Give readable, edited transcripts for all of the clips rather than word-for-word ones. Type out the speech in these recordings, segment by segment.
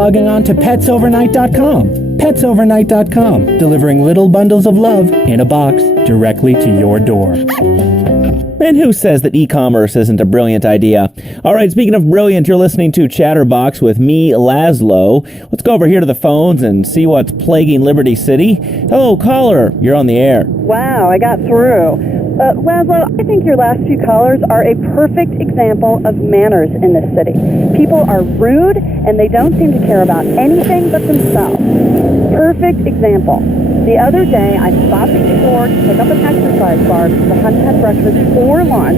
Logging on to petsovernight.com. Petsovernight.com, delivering little bundles of love in a box directly to your door. And who says that e-commerce isn't a brilliant idea? All right, speaking of brilliant, you're listening to Chatterbox with me, Laszlo. Let's go over here to the phones and see what's plaguing Liberty City. Hello, caller. You're on the air. Wow, I got through. Laszlo, I think your last few callers are a perfect example of manners in this city. People are rude, and they don't seem to care about anything but themselves. Perfect example. The other day, I stopped at the store to pick up an exercise bar because I hadn't had breakfast or lunch.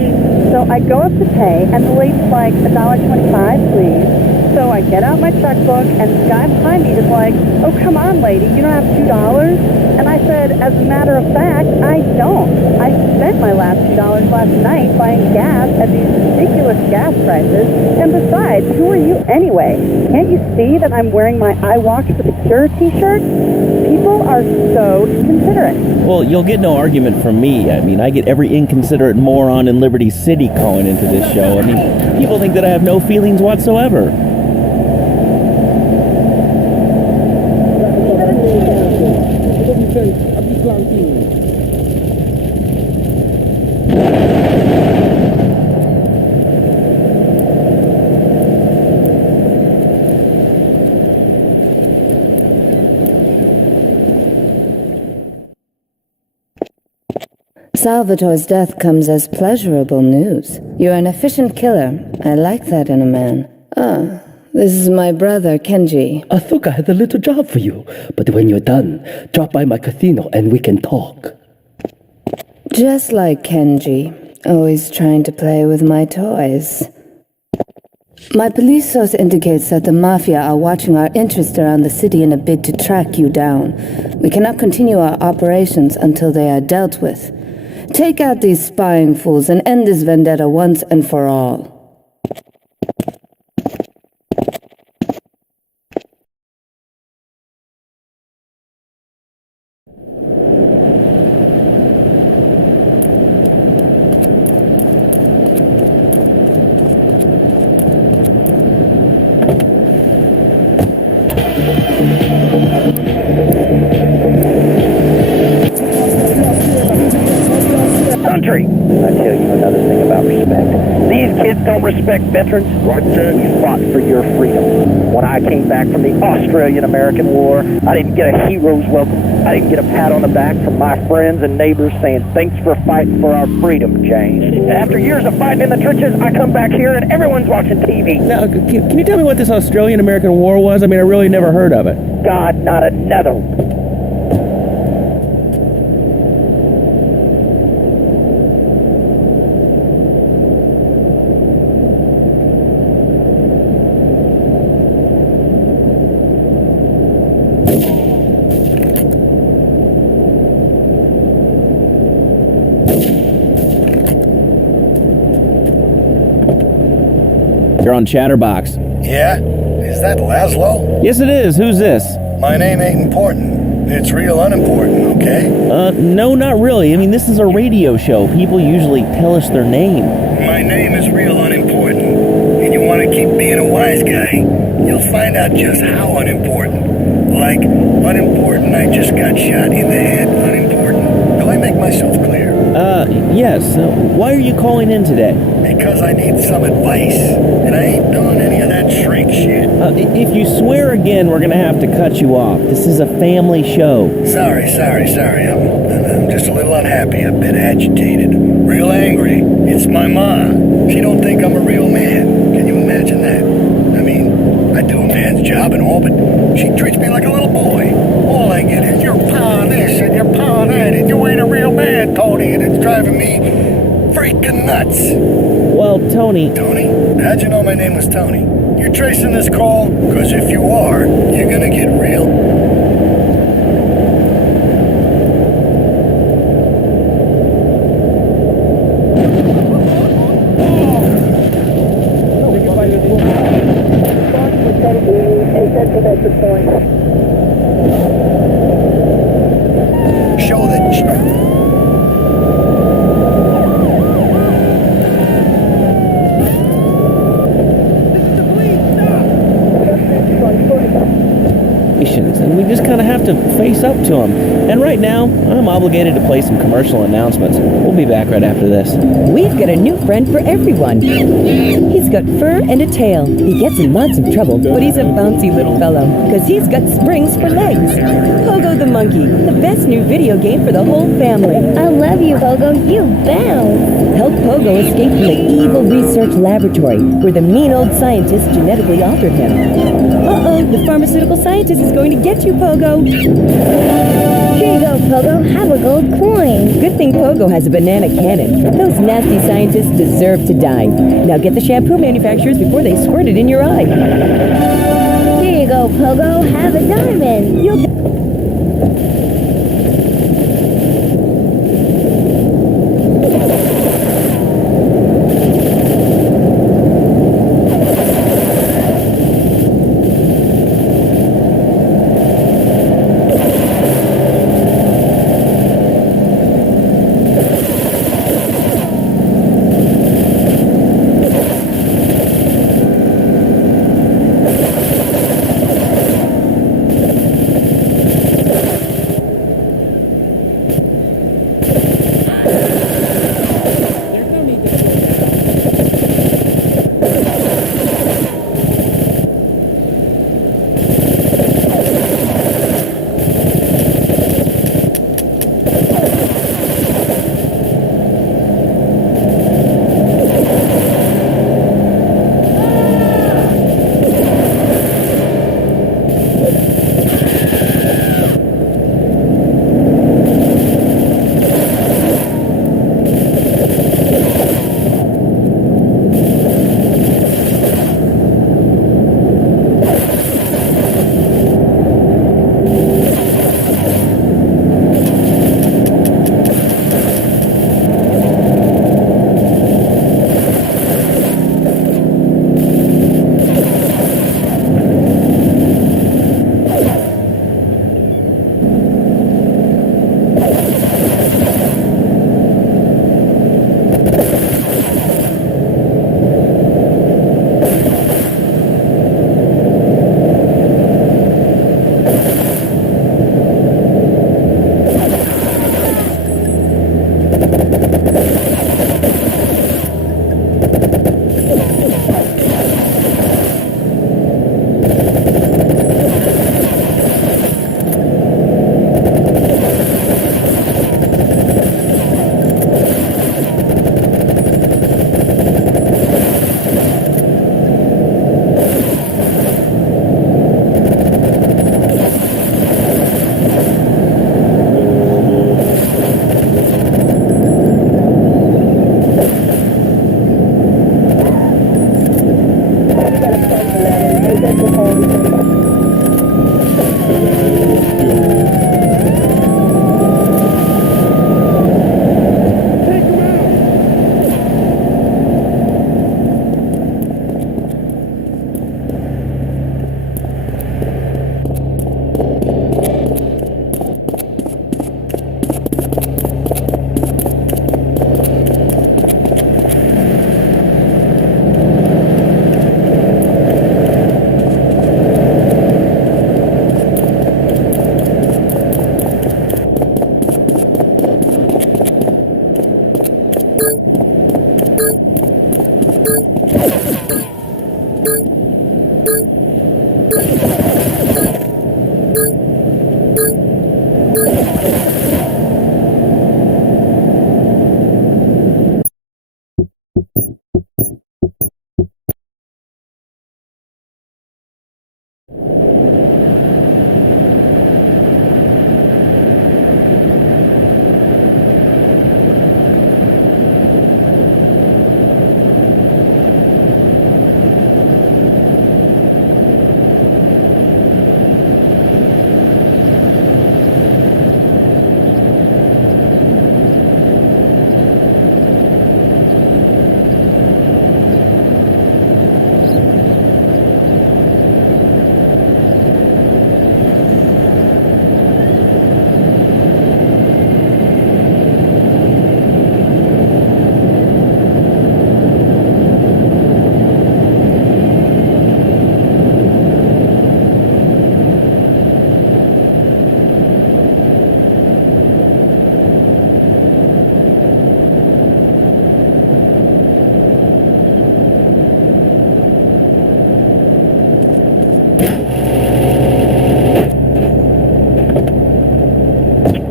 So I go up to pay, and the lady's like, $1.25, please. So I get out my checkbook, and the guy behind me is like, oh, come on, lady, you don't have $2? And I said, as a matter of fact, I don't. I spent my last $2 last night buying gas at these ridiculous gas prices. And besides, who are you anyway? Can't you see that I'm wearing my I Walk for the Cure t-shirt? People are so inconsiderate. Well, you'll get no argument from me. I mean, I get every inconsiderate moron in Liberty City calling into this show. I mean, people think that I have no feelings whatsoever. Salvatore's death comes as pleasurable news. You're an efficient killer. I like that in a man. Ah, this is my brother, Kenji. I thought I had a little job for you, but when you're done, drop by my casino and we can talk. Just like Kenji, always trying to play with my toys. My police source indicates that the Mafia are watching our interests around the city in a bid to track you down. We cannot continue our operations until they are dealt with. Take out these spying fools and end this vendetta once and for all. Country. I tell you another thing about respect. These kids don't respect veterans. Roger, you fought for your freedom. When I came back from the Australian-American War, I didn't get a hero's welcome. I didn't get a pat on the back from my friends and neighbors saying, thanks for fighting for our freedom, James. After years of fighting in the trenches, I come back here and everyone's watching TV. Now, can you tell me what this Australian-American War was? I mean, I really never heard of it. God, not another one. You're on Chatterbox. Yeah? Is that Laszlo? Yes, it is. Who's this? My name ain't important. It's real unimportant, okay? No, not really. I mean, this is a radio show. People usually tell us their name. My name is real unimportant. And you want to keep being a wise guy, you'll find out just how unimportant. Like, unimportant, I just got shot in the head. Unimportant. Do I make myself clear? Yes. Why are you calling in today? Because I need some advice. And I ain't doing any of that shrink shit. If you swear again, we're gonna have to cut you off. This is a family show. Sorry. I'm just a little unhappy, a bit agitated. Real angry. It's my ma. She don't think I'm a real man. Can you imagine that? I mean, I do a man's job and all, but she treats me like a little boy. All I get is your pa this and your pa that, and you ain't a real man, Tony, and it's driving me freaking nuts. Well, Tony... Tony? How'd you know my name was Tony? You're tracing this call? Because if you are, you're gonna get real. Show that... face up to him. And right now, I'm obligated to play some commercial announcements. We'll be back right after this. We've got a new friend for everyone. He's got fur and a tail. He gets in lots of trouble, but he's a bouncy little fellow, because he's got springs for legs. Pogo the Monkey, the best new video game for the whole family. I love you, Pogo. You bounce. Help Pogo escape from the evil research laboratory where the mean old scientist genetically altered him. Uh-oh, the pharmaceutical scientist is going to get you, Pogo. Here you go, Pogo. Have a gold coin. Good thing Pogo has a banana cannon. Those nasty scientists deserve to die. Now get the shampoo manufacturers before they squirt it in your eye. Here you go, Pogo. Have a diamond.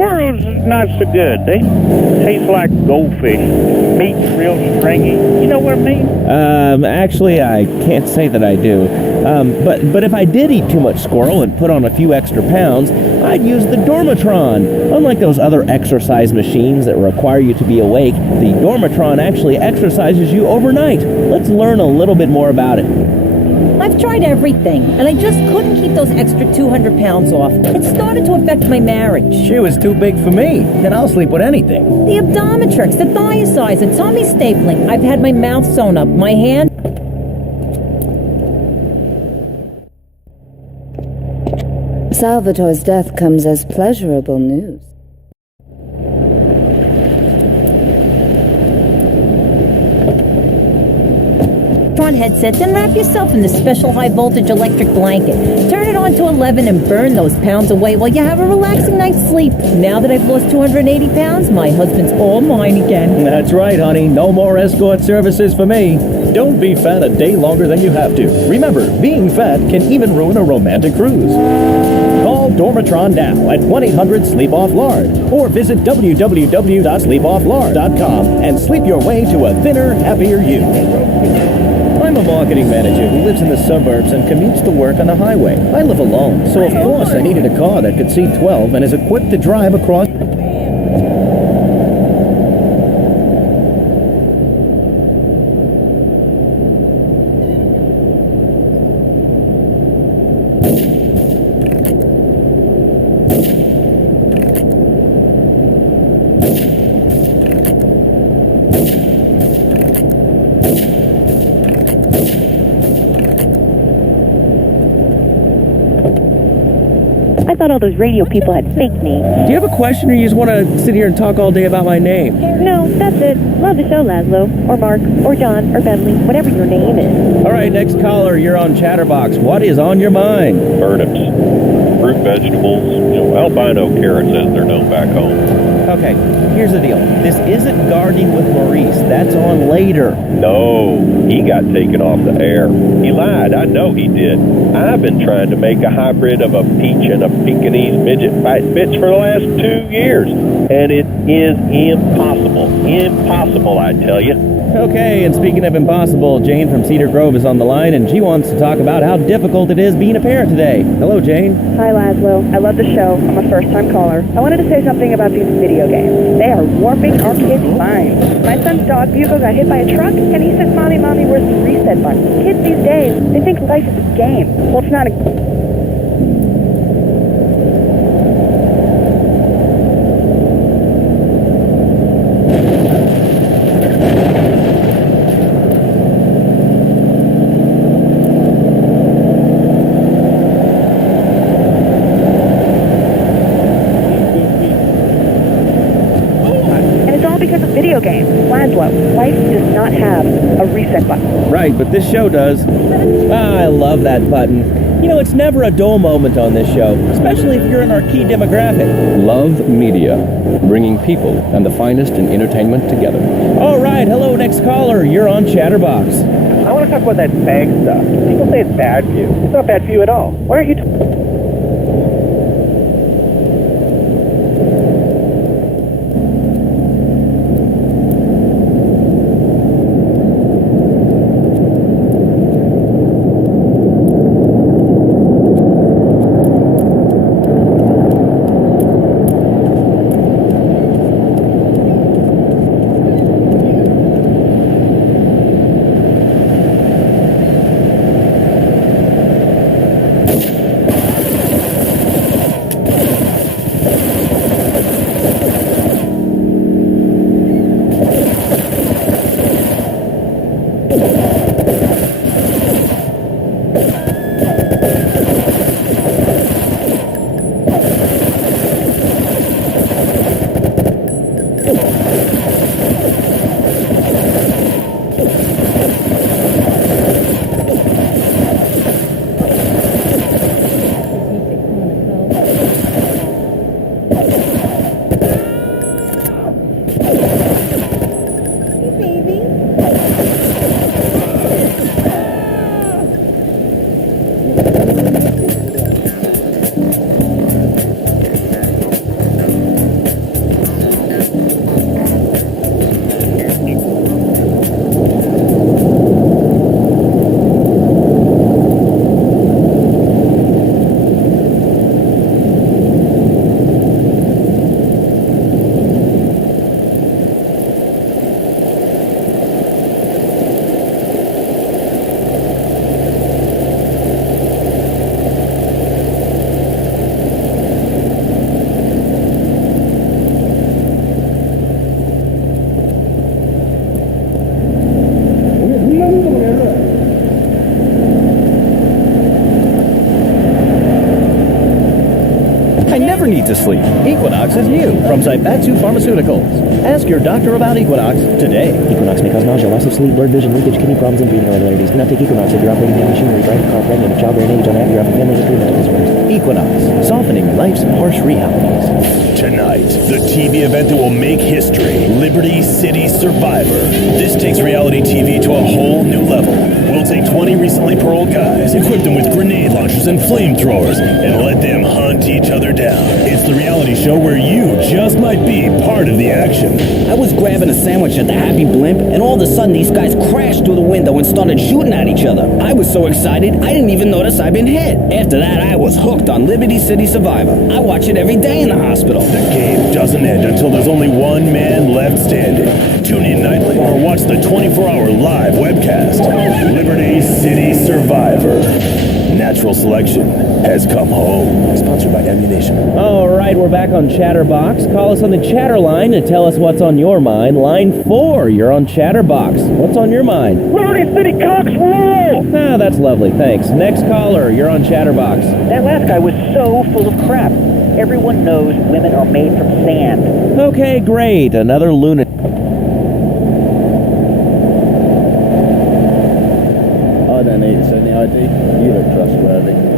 Squirrels is not so good. They taste like goldfish. Meat's real stringy. You know what I mean? Actually, I can't say that I do. But if I did eat too much squirrel and put on a few extra pounds, I'd use the Dormatron. Unlike those other exercise machines that require you to be awake, the Dormatron actually exercises you overnight. Let's learn a little bit more about it. I've tried everything, and I just couldn't keep those extra 200 pounds off. It started to affect my marriage. She was too big for me. Then I'll sleep with anything. The Abdometrix, the Thiazides, tummy stapling. I've had my mouth sewn up, my hand... Salvatore's death comes as pleasurable news. headset, then wrap yourself in the special high voltage electric blanket. Turn it on to 11 and burn those pounds away while you have a relaxing night's sleep. Now that I've lost 280 pounds, my husband's all mine again. That's right, honey. No more escort services for me. Don't be fat a day longer than you have to. Remember, being fat can even ruin a romantic cruise. Call Dormatron now at 1-800-SLEEP-OFF-LARD or visit www.sleepofflard.com and sleep your way to a thinner, happier you. I'm a marketing manager who lives in the suburbs and commutes to work on the highway. I live alone, so of course I needed a car that could seat 12 and is equipped to drive across... I thought all those radio people had fake names. Do you have a question, or you just want to sit here and talk all day about my name? No, that's it. Love the show, Laszlo. Or Mark. Or John. Or Bentley. Whatever your name is. All right, next caller, you're on Chatterbox. What is on your mind? Turnips, fruit vegetables, albino carrots as they're known back home. Okay, here's the deal. This isn't Gardening with Maurice. That's on later. No, he got taken off the air. He lied. I know he did. I've been trying to make a hybrid of a peach and a Pekingese midget fight bitch for the last 2 years, and it is impossible. Impossible, I tell you. Okay, and speaking of impossible, Jane from Cedar Grove is on the line, and she wants to talk about how difficult it is being a parent today. Hello, Jane. Hi, Laszlo. I love the show. I'm a first-time caller. I wanted to say something about these video games. They are warping our kids' minds. My son's dog, Bugle, got hit by a truck, and he said, Mommy, where's the reset button? Kids these days, they think life is a game. Well, it's not a... because of video games. Laszlo, life does not have a reset button. Right, but this show does. I love that button. It's never a dull moment on this show, especially if you're in our key demographic. Love Media, bringing people and the finest in entertainment together. All right, hello, next caller. You're on Chatterbox. I want to talk about that bag stuff. People say it's bad for you. It's not bad for you at all. Why aren't you... never need to sleep. Equinox is new from Zaibatsu Pharmaceuticals. Ask your doctor about Equinox today. Equinox may cause nausea, loss of sleep, blurred vision, leakage, kidney problems, and breathing irregularities. Do not take Equinox if you're operating heavy machinery, driving a car, pregnant, of childbearing age, unhappy, or having family history of mental disorders. Equinox, softening life's harsh realities. Tonight, the TV event that will make history, Liberty City Survivor. This takes reality TV to a whole new level. We'll take 20 recently paroled guys, equip them with grenade launchers and flamethrowers, and let them hunt each other down. It's the reality show where you just might be part of the action. I was grabbing a sandwich at the Happy Blimp, and all of a sudden these guys crashed through the window and started shooting at each other. I was so excited, I didn't even notice I'd been hit. After that, I was hooked on Liberty City Survivor. I watch it every day in the hospital. The game doesn't end until there's only one man left standing. Tune in nightly or watch the 24-hour live webcast. Liberty City Survivor. Natural selection has come home. Sponsored by Ammunition. All right, we're back on Chatterbox. Call us on the chatter line and tell us what's on your mind. Line 4, you're on Chatterbox. What's on your mind? Liberty City Cox rule! Ah, that's lovely, thanks. Next caller, you're on Chatterbox. That last guy was so full of crap. Everyone knows women are made from sand. Okay, great. Another lunatic. I don't need to send the ID. You look trustworthy.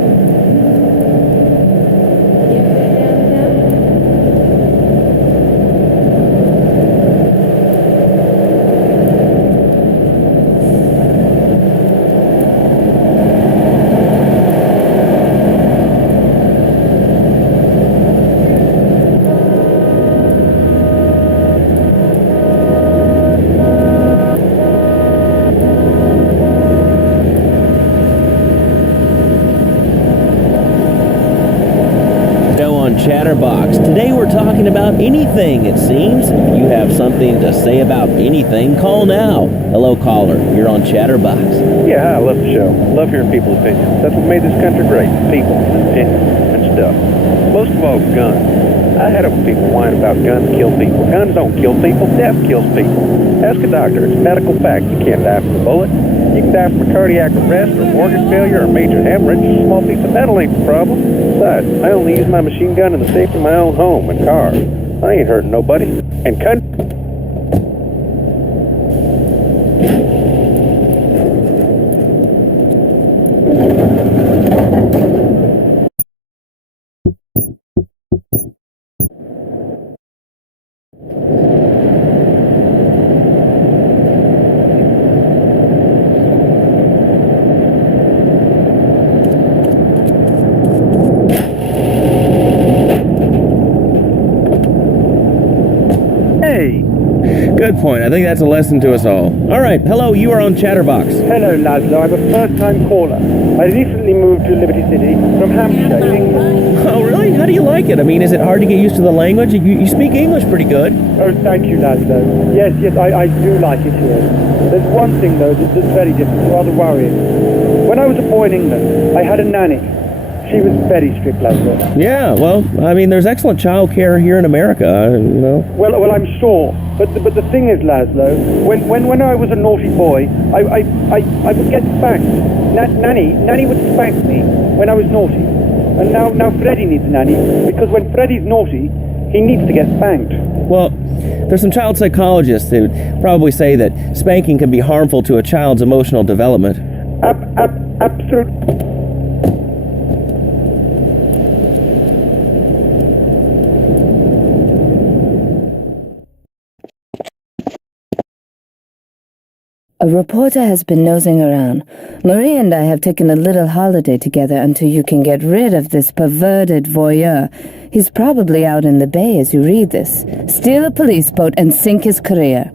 Chatterbox. Today we're talking about anything, it seems. If you have something to say about anything, call now. Hello, caller. You're on Chatterbox. Yeah, I love the show. Love hearing people's opinions. That's what made this country great. People, opinions, and stuff. Most of all, guns. I had up people whine about guns kill people. Guns don't kill people. Death kills people. Ask a doctor. It's a medical fact. You can't die from a bullet. You can die from a cardiac arrest or organ failure or major hemorrhage. A small piece of metal ain't the problem. Besides, I only use my machine gun in the safety of my own home and car. I ain't hurting nobody. And Good point. I think that's a lesson to us all. All right. Hello, you are on Chatterbox. Hello, Laszlo. I'm a first-time caller. I recently moved to Liberty City from Hampshire, England. Oh, really? How do you like it? I mean, is it hard to get used to the language? You speak English pretty good. Oh, thank you, Laszlo. Yes, I do like it here. There's one thing, though, that's very different, rather worrying. When I was a boy in England, I had a nanny. She was very strict, Laszlo. Yeah, well, I mean, there's excellent child care here in America, you know. Well, I'm sure. But the thing is, Laszlo, when I was a naughty boy, I would get spanked. Nanny would spank me when I was naughty. And now Freddie needs a nanny, because when Freddie's naughty, he needs to get spanked. Well, there's some child psychologists who would probably say that spanking can be harmful to a child's emotional development. Absolutely. A reporter has been nosing around. Marie and I have taken a little holiday together until you can get rid of this perverted voyeur. He's probably out in the bay as you read this. Steal a police boat and sink his career.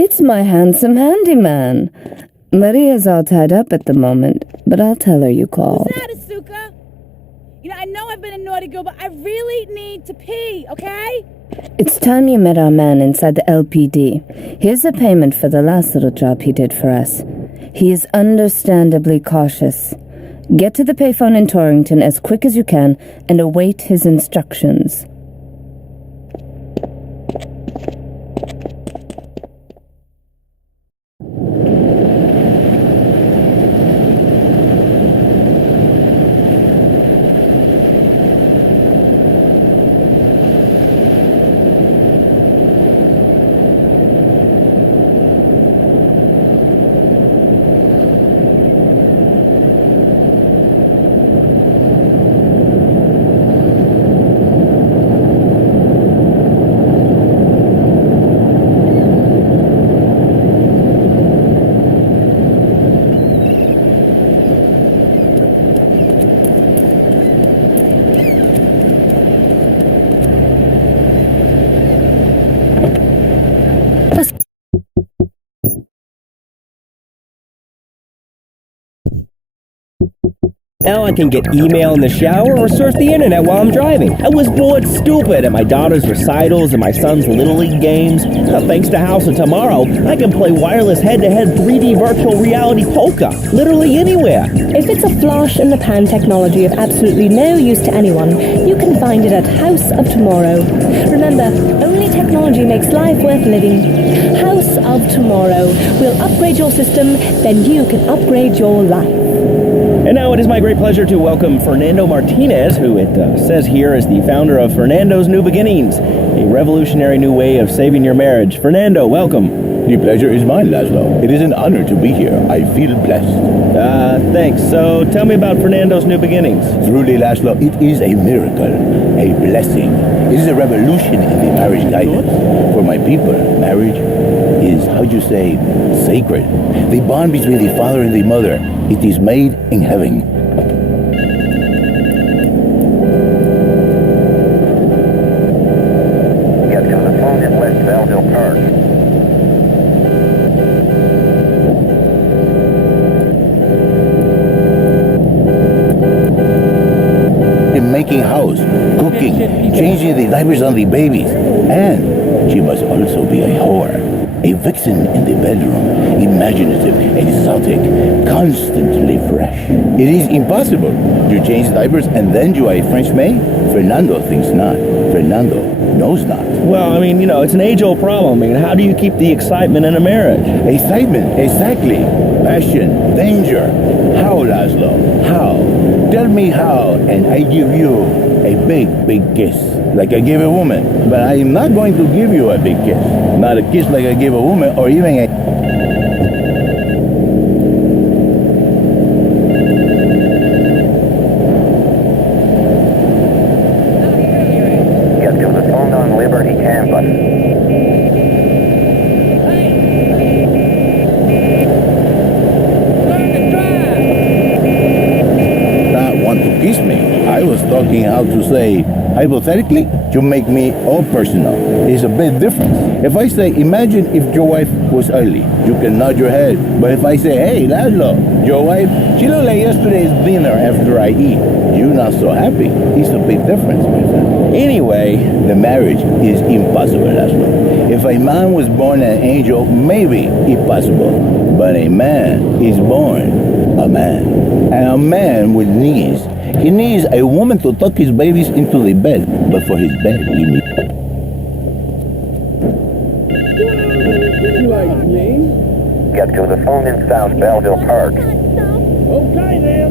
It's my handsome handyman. Maria's all tied up at the moment, but I'll tell her you called. Who's that, Asuka? You know, I know I've been a naughty girl, but I really need to pee, okay? It's time you met our man inside the LPD. Here's a payment for the last little job he did for us. He is understandably cautious. Get to the payphone in Torrington as quick as you can and await his instructions. Now I can get email in the shower or surf the internet while I'm driving. I was bored stupid at my daughter's recitals and my son's Little League games. Thanks to House of Tomorrow, I can play wireless head-to-head 3D virtual reality poker, literally anywhere. If it's a flash-in-the-pan technology of absolutely no use to anyone, you can find it at House of Tomorrow. Remember, only technology makes life worth living. House of Tomorrow will upgrade your system, then you can upgrade your life. And now it is my great pleasure to welcome Fernando Martinez, who it says here is the founder of Fernando's New Beginnings, a revolutionary new way of saving your marriage. Fernando, welcome. The pleasure is mine, Laszlo. It is an honor to be here. I feel blessed. Thanks. So tell me about Fernando's New Beginnings. Truly, Laszlo, it is a miracle, a blessing. It is a revolution in the marriage guidance. For my people, marriage is, how'd you say, sacred. The bond between the father and the mother. It is made in heaven. Get to the phone in West Belleville Park. In making house, cooking, changing the diapers on the babies. And she must also be a whore. A vixen in the bedroom, imaginative, exotic, constantly fresh. It is impossible to change diapers and then do a French maid. Fernando thinks not. Fernando knows not. Well, I mean, it's an age-old problem. I mean, how do you keep the excitement in a marriage? Excitement, exactly. Passion, danger. How, Laszlo? How? Tell me how, and I give you a big, big kiss, like I gave a woman. But I am not going to give you a big kiss. Not a kiss like I gave a woman, or even a... Get to the phone on Liberty campus. Not want to kiss me. I was talking how to say, hypothetically, to make me all personal. It's a bit different. If I say, imagine if your wife was early, you can nod your head. But if I say, hey, Laszlo, your wife, she looked like yesterday's dinner after I eat, you're not so happy. It's a big difference, my friend. Anyway, the marriage is impossible, Laszlo. If a man was born an angel, maybe it's possible. But a man is born a man. And a man with knees. He needs a woman to tuck his babies into the bed. But for his bed, he needs... Get to the phone in South Belleville Park. Okay, then.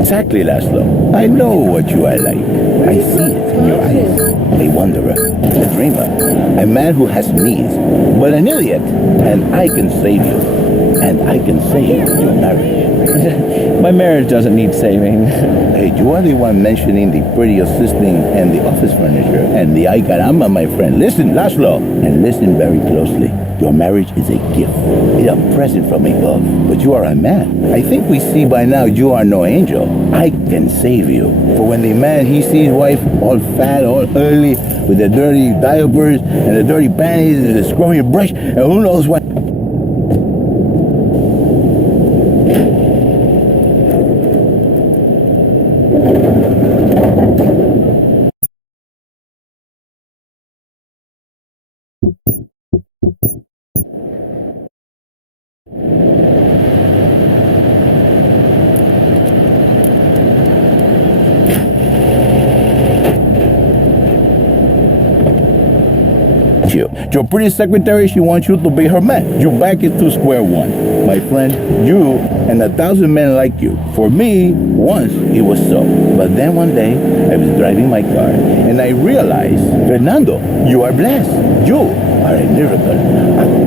Exactly, Laszlo. I know what you are like. I see it in your eyes. A wanderer, a dreamer, a man who has needs, but an idiot, and I can save you. and I can save your marriage. My marriage doesn't need saving. Hey, you are the one mentioning the pretty assisting and the office furniture and the ay caramba, my friend. Listen, Laszlo, and listen very closely. Your marriage is a gift, a present from above. But you are a man. I think we see by now you are no angel. I can save you. For when the man, he sees wife all fat, all early, with the dirty diapers and the dirty panties and the scrubby brush, and who knows what. Your pretty secretary, she wants you to be her man. You're back into square one. My friend, you and 1,000 men like you. For me, once it was so. But then one day, I was driving my car and I realized, Fernando, you are blessed. You are a miracle.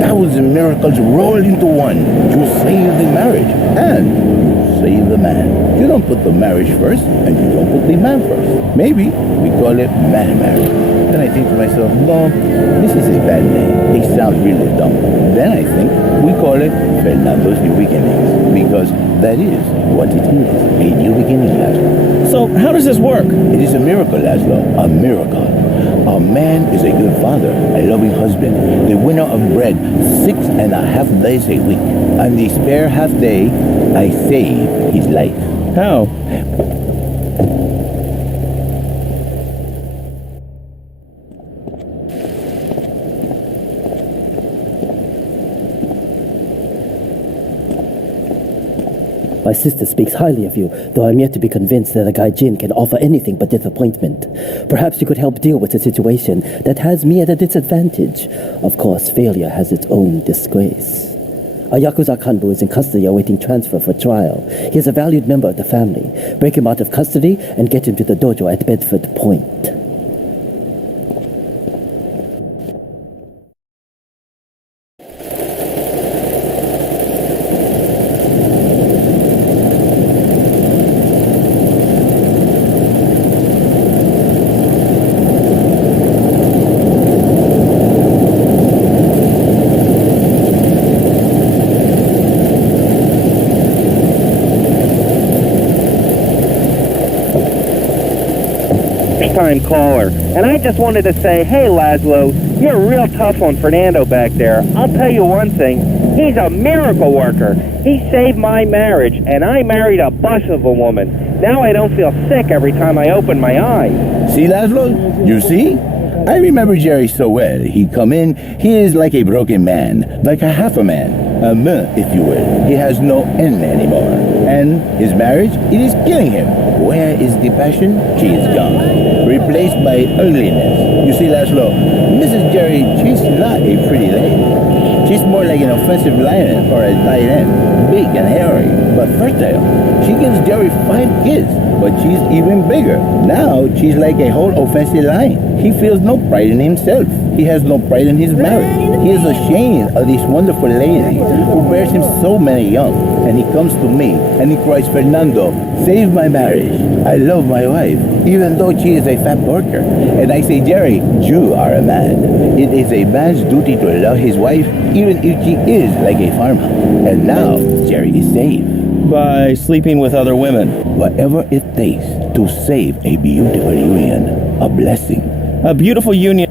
1,000 miracles rolled into one. You save the marriage and you save the man. You don't put the marriage first and you don't put the man first. Maybe we call it man marriage. Then I think to myself, no, this is a bad name. It sounds really dumb. Then I think we call it Fernando's New Beginnings, because that is what it is, a new beginning, Laszlo. So how does this work? It is a miracle, Laszlo, a miracle. A man is a good father, a loving husband, the winner of bread 6.5 days a week. And the spare half day, I save his life. How? My sister speaks highly of you, though I'm yet to be convinced that a gaijin can offer anything but disappointment. Perhaps you could help deal with a situation that has me at a disadvantage. Of course, failure has its own disgrace. A Yakuza Kanbu is in custody awaiting transfer for trial. He is a valued member of the family. Break him out of custody and get him to the dojo at Bedford Point. Time caller, and I just wanted to say, hey Laszlo, you're real tough on Fernando back there. I'll tell you one thing, he's a miracle worker. He saved my marriage, and I married a bus of a woman. Now I don't feel sick every time I open my eyes. See, Laszlo? You see? I remember Jerry so well. He come in, he is like a broken man, like a half a man, a me, if you will. He has no end anymore. And his marriage, it is killing him. Where is the passion? She is gone, replaced by ugliness. You see, Laszlo, Mrs. Jerry, she's not a pretty lady. She's more like an offensive lion or a tight end, big and hairy, but fertile. She gives Jerry 5 kids, but she's even bigger. Now, she's like a whole offensive lion. He feels no pride in himself. He has no pride in his marriage. He is ashamed of this wonderful lady who bears him so many young. And he comes to me and he cries, Fernando, save my marriage. I love my wife, even though she is a fat worker. And I say, Jerry, you are a man. It is a man's duty to love his wife, even if she is like a farmhouse. And now, Jerry is saved. By sleeping with other women. Whatever it takes to save a beautiful union, a blessing. A beautiful union.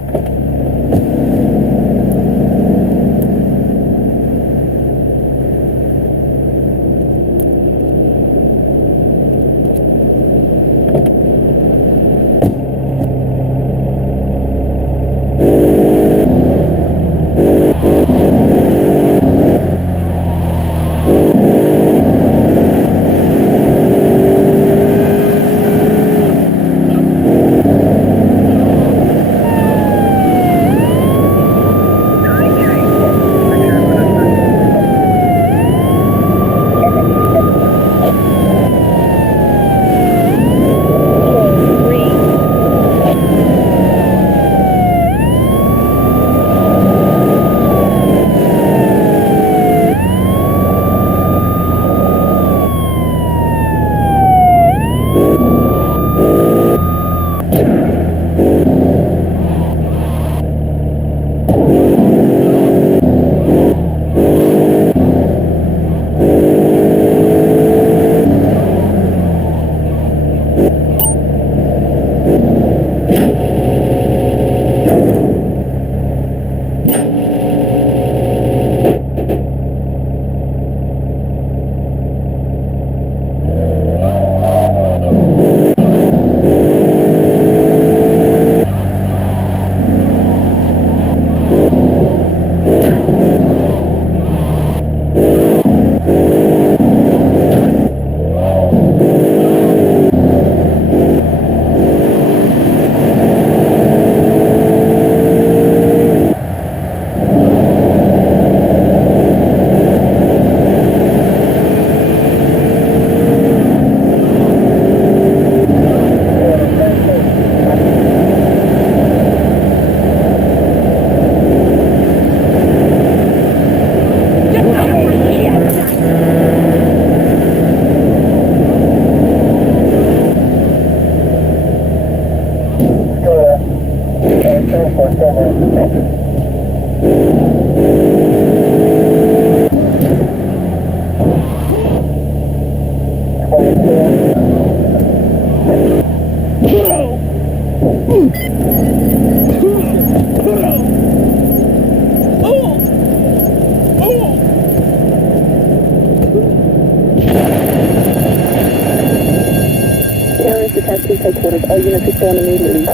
Headquarters, all units respond immediately.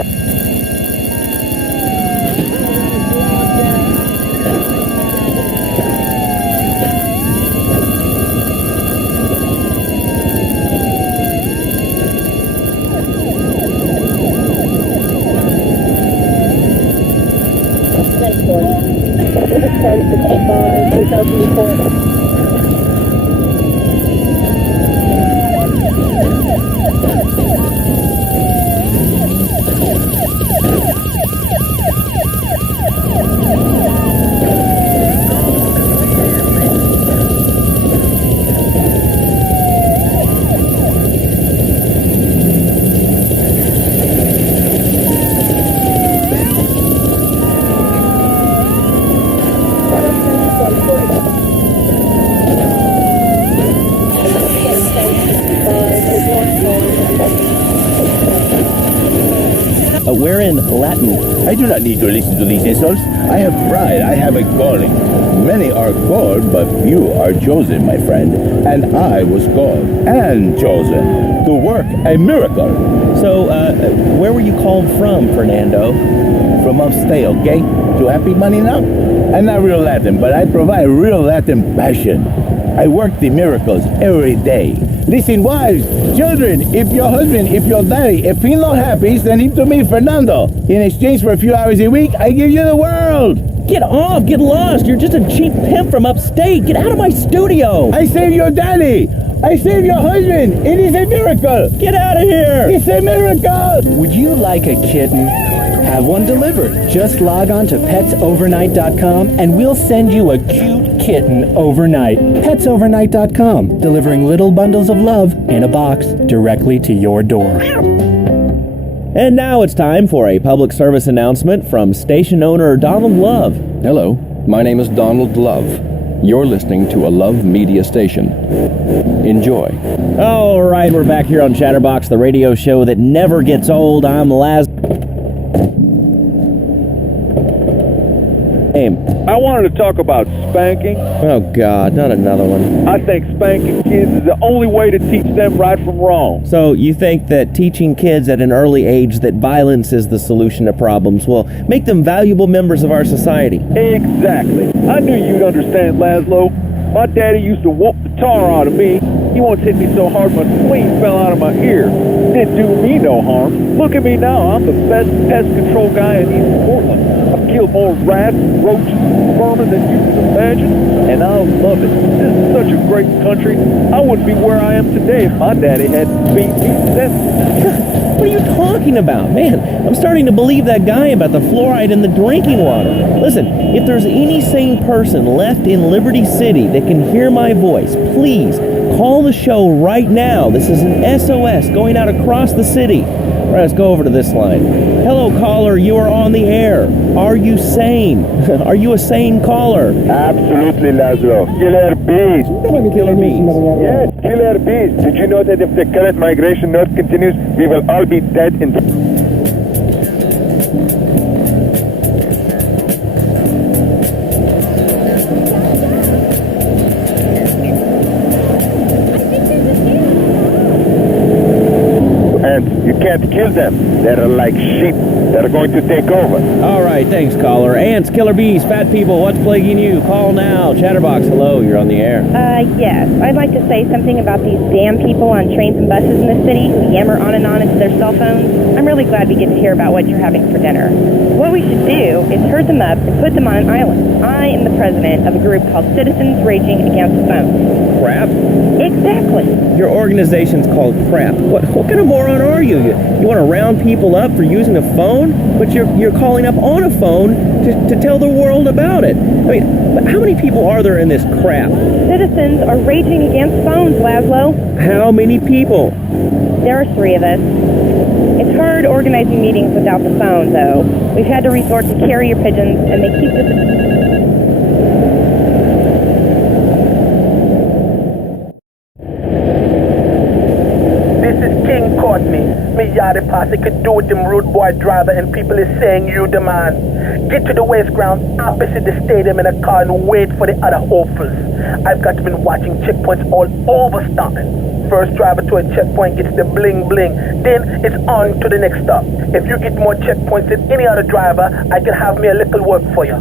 We're in Latin. I do not need to listen to these insults. I have pride. I have a calling. Many are called, but few are chosen, my friend. And I was called and chosen to work a miracle. So, where were you called from, Fernando? From upstate, okay? To happy money now? I'm not real Latin, but I provide real Latin passion. I work the miracles every day. Listen, wives, children, if your husband, if your daddy, if he's not happy, send him to me, Fernando. In exchange for a few hours a week, I give you the world. Get off! Get lost! You're just a cheap pimp from upstate! Get out of my studio! I save your daddy! I save your husband! It is a miracle! Get out of here! It's a miracle! Would you like a kitten? Have one delivered. Just log on to petsovernight.com and we'll send you a cute kitten overnight. Petsovernight.com, delivering little bundles of love in a box directly to your door. And now it's time for a public service announcement from station owner Donald Love. Hello, my name is Donald Love. You're listening to a Love Media station. Enjoy. All right, we're back here on Chatterbox, the radio show that never gets old. I'm Laz. I wanted to talk about spanking. Oh, God, not another one. I think spanking kids is the only way to teach them right from wrong. So you think that teaching kids at an early age that violence is the solution to problems will make them valuable members of our society? Exactly. I knew you'd understand, Laszlo. My daddy used to whoop the tar out of me. He once hit me so hard my spleen fell out of my ear. Didn't do me no harm. Look at me now. I'm the best pest control guy in East Portland. I've killed more rats, roaches, vermin than you can imagine, and I love it. This is such a great country. I wouldn't be where I am today if my daddy hadn't beat me to death. What are you talking about? Man, I'm starting to believe that guy about the fluoride in the drinking water. Listen, if there's any sane person left in Liberty City that can hear my voice, please call the show right now. This is an SOS going out across the city. All right, let's go over to this line. Hello, caller. You are on the air. Are you sane? Are you a sane caller? Absolutely, Laszlo. Killer bees. Killer bees. Yes, killer bees. Did you know that if the current migration north continues, we will all be dead in... And you can't kill them. They're like sheep. They're going to take over. All right, thanks, caller. Ants, killer bees, fat people, what's plaguing you? Call now. Chatterbox, hello, you're on the air. Yes. I'd like to say something about these damn people on trains and buses in the city who yammer on and on into their cell phones. I'm really glad we get to hear about what you're having for dinner. What we should do is herd them up and put them on an island. I am the president of a group called Citizens Raging Against Phones. Crap? Exactly. Your organization's called Crap. What kind of moron are you? You want to round people up for using a phone? But you're calling up on a phone to tell the world about it. I mean, how many people are there in this crap? Citizens are raging against phones, Laszlo. How many people? There are 3 of us. It's hard organizing meetings without the phone, though. We've had to resort to carrier pigeons, and they keep This is King Courtney. Me yachty posse could do with them rude boy driver, and people is saying you the man. Get to the waste ground opposite the stadium in a car and wait for the other hopefuls. I've got been watching checkpoints all over stopping. First driver to a checkpoint gets the bling bling, then it's on to the next stop. If you get more checkpoints than any other driver, I can have me a little work for you.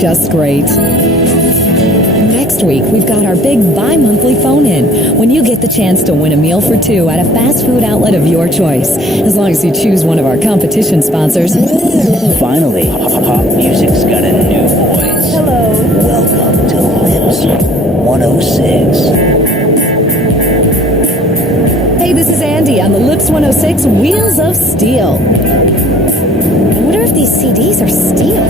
Just great. Next week, we've got our big bi-monthly phone-in, when you get the chance to win a meal for two at a fast food outlet of your choice, as long as you choose one of our competition sponsors. Finally, pop music's got a new voice. Hello. Welcome to Lips 106. Hey, this is Andy on the Lips 106 Wheels of Steel. I wonder if these CDs are steel.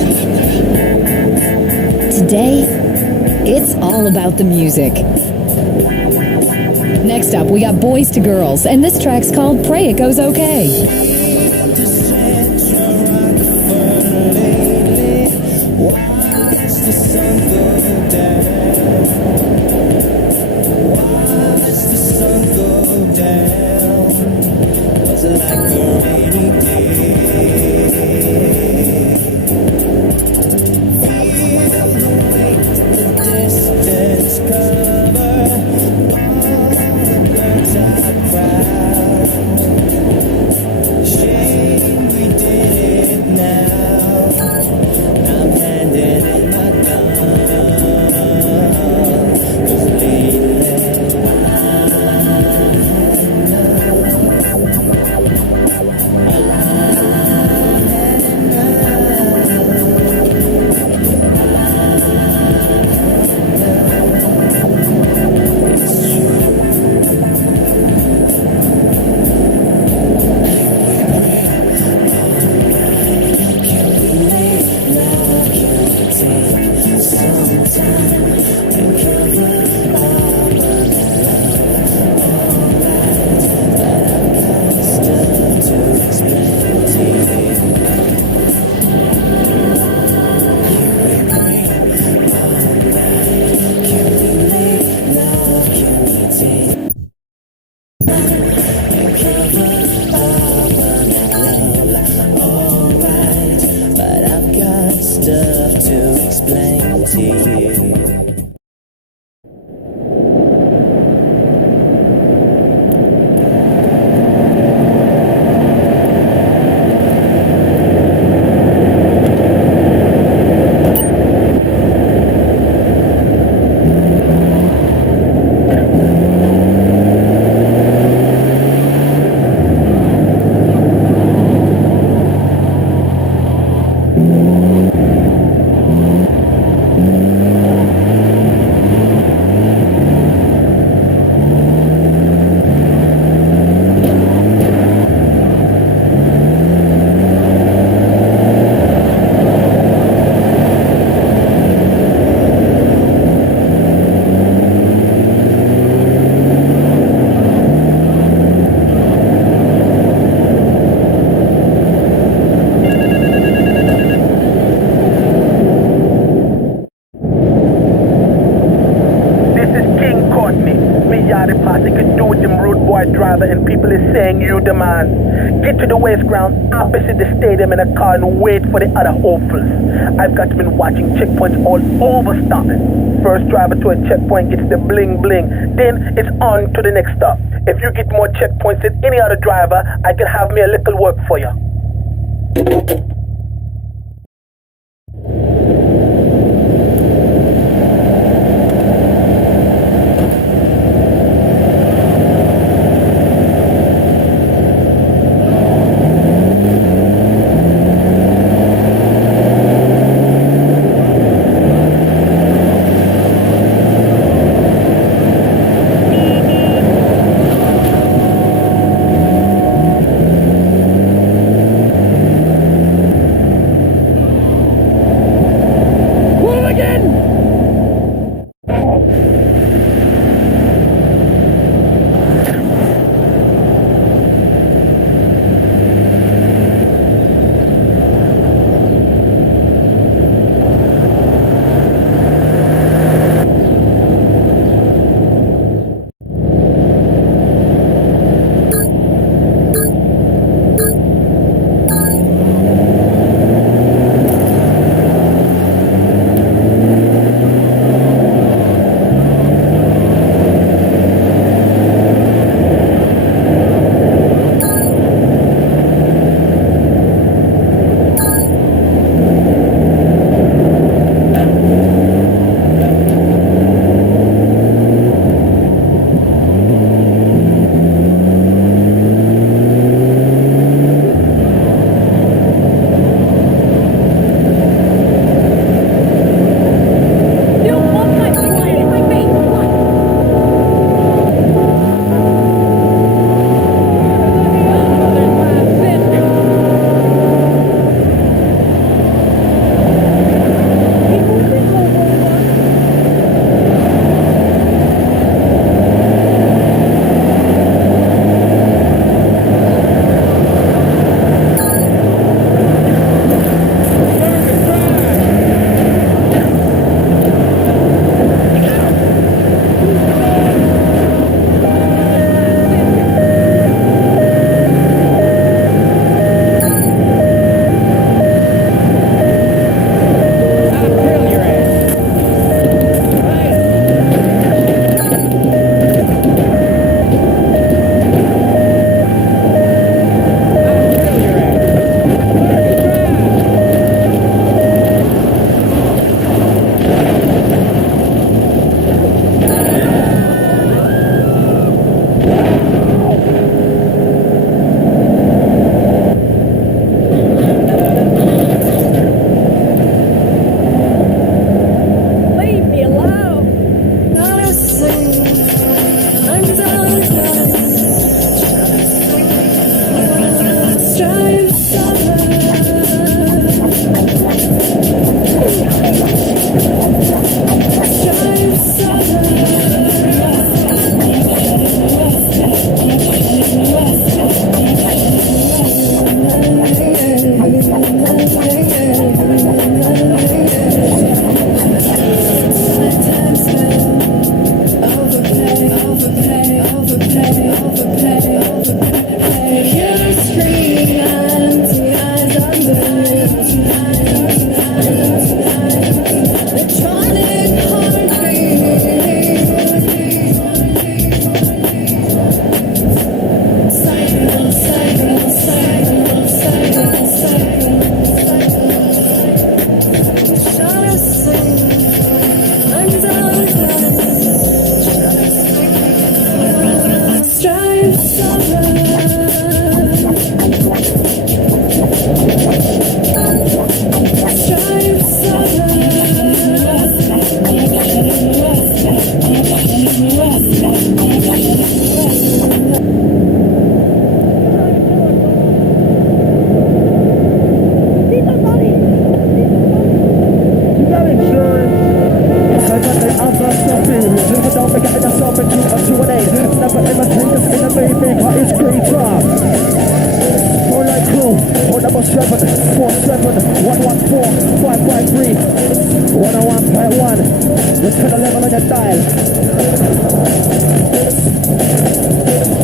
Today, it's all about the music. Next up, we got Boys to Girls, and this track's called Pray It Goes Okay. demand. Get to the waste ground opposite the stadium in a car and wait for the other hopefuls. I've got been watching checkpoints all over Staten. First driver to a checkpoint gets the bling bling, then it's on to the next stop. If you get more checkpoints than any other driver, I can have me a little work for you.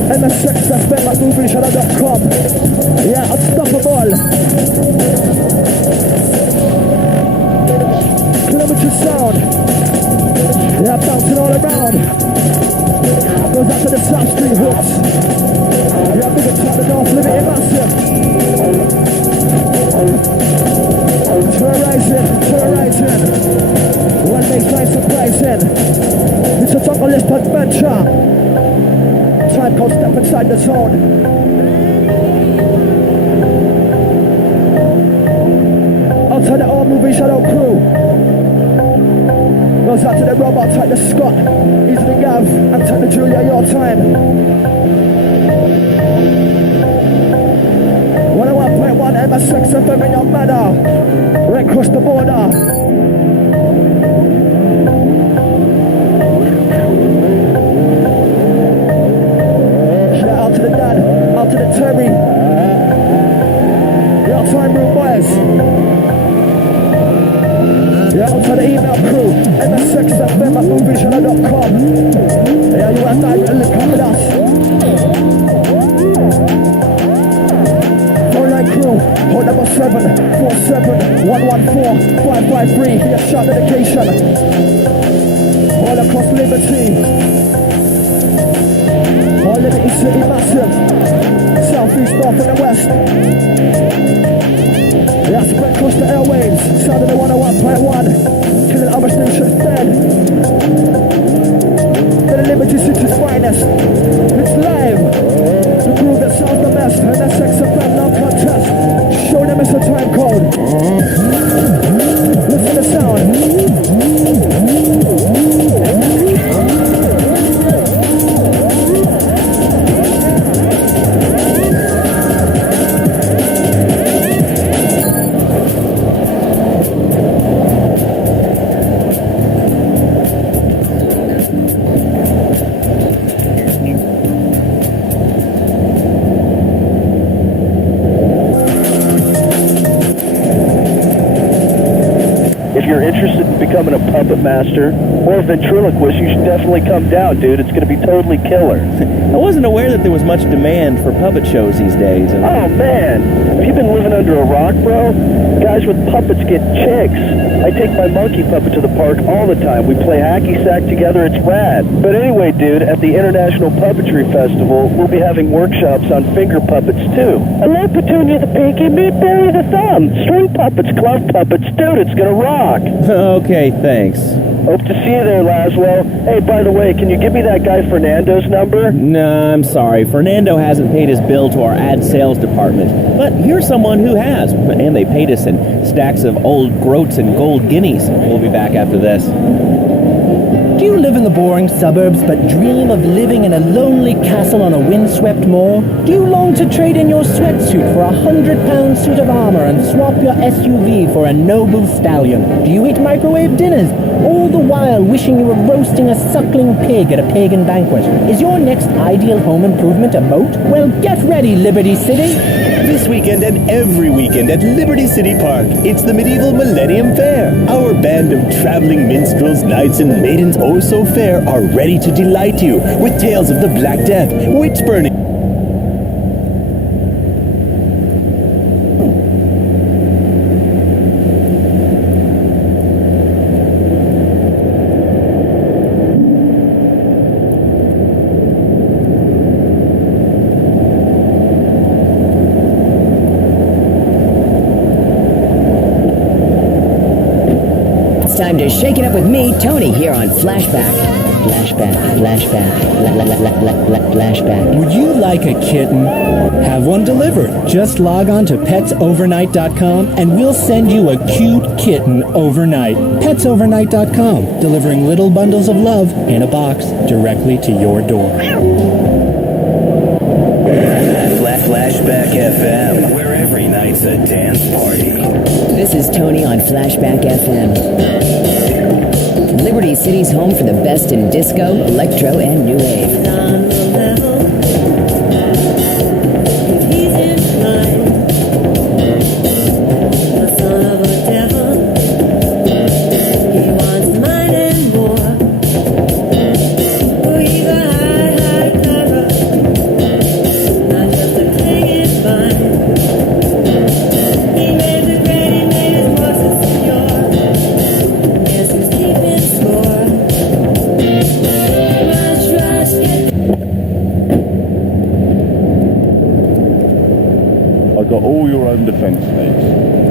MSX, that's been like movie, shut up.com. come. Yeah, unstoppable. Kilometer sound. Yeah, bouncing all around. Goes out to the South Street hooks. Yeah, big attack the North Liberty massive. Terrorizing. One makes life surprising. It's a junglist adventure. Time called step inside the zone. I'll tell the all movie shadow crew. Goes out to the robot type the Scott. Easy the Gav and take the Julia your time. 101.1 MS6 FM in your manner. Right across the border. Shout out to the dad, out to the Terry. Your time room boys. Yeah, out to the email crew. MS6FM@movieshana.com. Yeah, you and I really come with us. Crew, hold number 747-114-553 for your shot dedication. All across Liberty. All Liberty City massive. Southeast, north and the west. Yeah, spread across the airwaves. Sound of the 101.1. Killing other stations dead. To the Liberty City's finest. It's live. The crew that sounds the best. And that's XFM, no contest. Show them it's a time code. Listen to the sound. If you're interested in becoming a puppet master or a ventriloquist, you should definitely come down, dude. It's going to be totally killer. I wasn't aware that there was much demand for puppet shows these days. Oh, man. Have you been living under a rock, bro? Guys with puppets get chicks. I take my monkey puppet to the park all the time. We play hacky sack together. It's rad. But anyway, dude, at the International Puppetry Festival, we'll be having workshops on finger puppets, too. Hello, Petunia the Pinky. Meet Barry the Thumb. String puppets, glove puppets. Dude, it's going to rock. Okay, thanks. Hope to see you there, Laszlo. Hey, by the way, can you give me that guy Fernando's number? No, I'm sorry. Fernando hasn't paid his bill to our ad sales department. But here's someone who has. And they paid us in stacks of old groats and gold guineas. We'll be back after this. Do you live in the boring suburbs but dream of living in a lonely castle on a windswept moor? Do you long to trade in your sweatsuit for a £100 suit of armor and swap your SUV for a noble stallion? Do you eat microwave dinners, all the while wishing you were roasting a suckling pig at a pagan banquet? Is your next ideal home improvement a moat? Well, get ready, Liberty City! This weekend and every weekend at Liberty City Park, it's the Medieval Millennium Fair. Our band of traveling minstrels, knights, and maidens oh so fair are ready to delight you with tales of the Black Death, witch burning. Time to shake it up with me, Tony, here on Flashback. Flashback. Would you like a kitten? Have one delivered. Just log on to petsovernight.com and we'll send you a cute kitten overnight. Petsovernight.com, delivering little bundles of love in a box directly to your door. Flashback FM, where every night's a dance party. This is Tony on Flashback FM. Liberty City's home for the best in disco, electro, and new wave. mistakes.